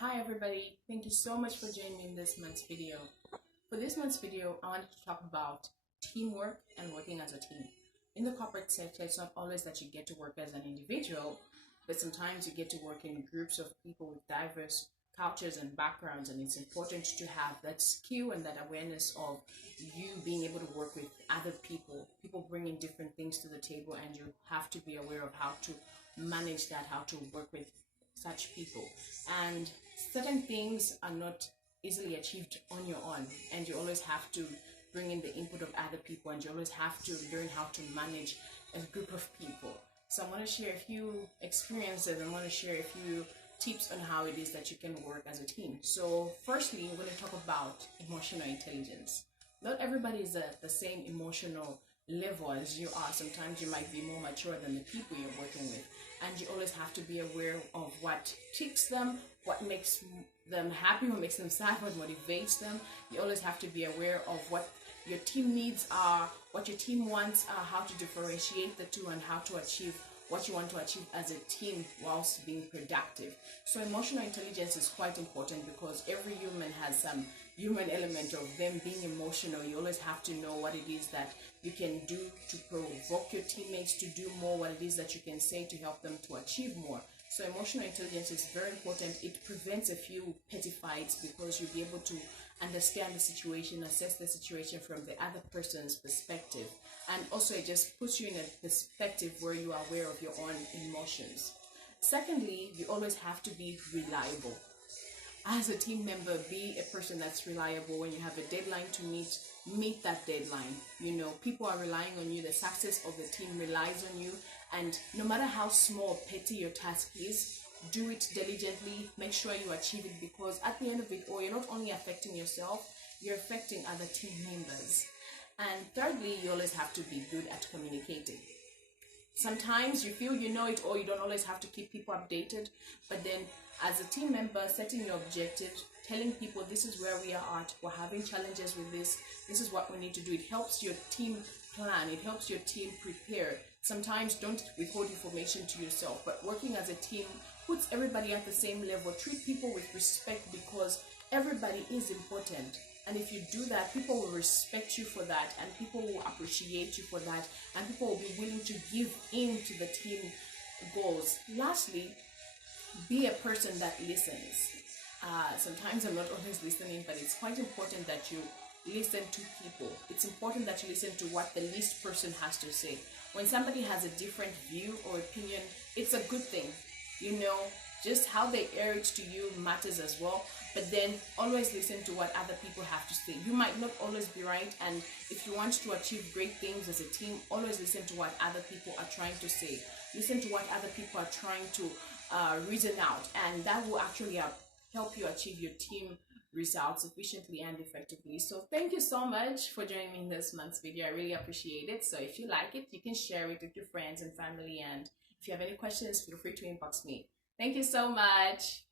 Hi everybody, thank you so much for joining me in this month's video. For this month's video, I wanted to talk about teamwork and working as a team. In the corporate sector, it's not always that you get to work as an individual, but sometimes you get to work in groups of people with diverse cultures and backgrounds, and it's important to have that skill and that awareness of you being able to work with other people bringing different things to the table, and you have to be aware of how to manage that, how to work with such people. And certain things are not easily achieved on your own, and you always have to bring in the input of other people, and you always have to learn how to manage a group of people. So I want to share a few experiences. I want to share a few tips on how it is that you can work as a team. So firstly, we're going to talk about emotional intelligence. Not everybody is at the same emotional level as you are. Sometimes you might be more mature than the people you're working with, and you always have to be aware of what ticks them, what makes them happy, what makes them sad, what motivates them. You always have to be aware of what your team needs are, what your team wants are, how to differentiate the two, and how to achieve what you want to achieve as a team whilst being productive. So emotional intelligence is quite important because every human has some human element of them being emotional. You always have to know what it is that you can do to provoke your teammates to do more, what it is that you can say to help them to achieve more. So emotional intelligence is very important. It prevents a few petty fights because you'll be able to understand the situation, assess the situation from the other person's perspective. And also it just puts you in a perspective where you are aware of your own emotions. Secondly, you always have to be reliable. As a team member, be a person that's reliable. When you have a deadline to meet that deadline. You know, people are relying on you. The success of the team relies on you. And no matter how small or petty your task is, do it diligently. Make sure you achieve it, because at the end of it all, you're not only affecting yourself, you're affecting other team members. And thirdly, you always have to be good at communicating. Sometimes you feel you know it all, you don't always have to keep people updated, but then as a team member, setting your objectives, telling people this is where we are at, we're having challenges with this is what we need to do. It helps your team plan, it helps your team prepare. Sometimes don't withhold information to yourself, but working as a team puts everybody at the same level. Treat people with respect, because everybody is important. And if you do that, people will respect you for that, and people will appreciate you for that, and people will be willing to give in to the team goals. Lastly, be a person that listens. Sometimes I'm not always listening, but it's quite important that you listen to people. It's important that you listen to what the least person has to say. When somebody has a different view or opinion, it's a good thing. You know, just how they air it to you matters as well. But then always listen to what other people have to say. You might not always be right, and if you want to achieve great things as a team, always listen to what other people are trying to say. Listen to what other people are trying to reason out, and that will actually help you achieve your team results efficiently and effectively. So thank you so much for joining me in this month's video. I really appreciate it. So if you like it, you can share it with your friends and family, and if you have any questions, feel free to inbox me. Thank you so much.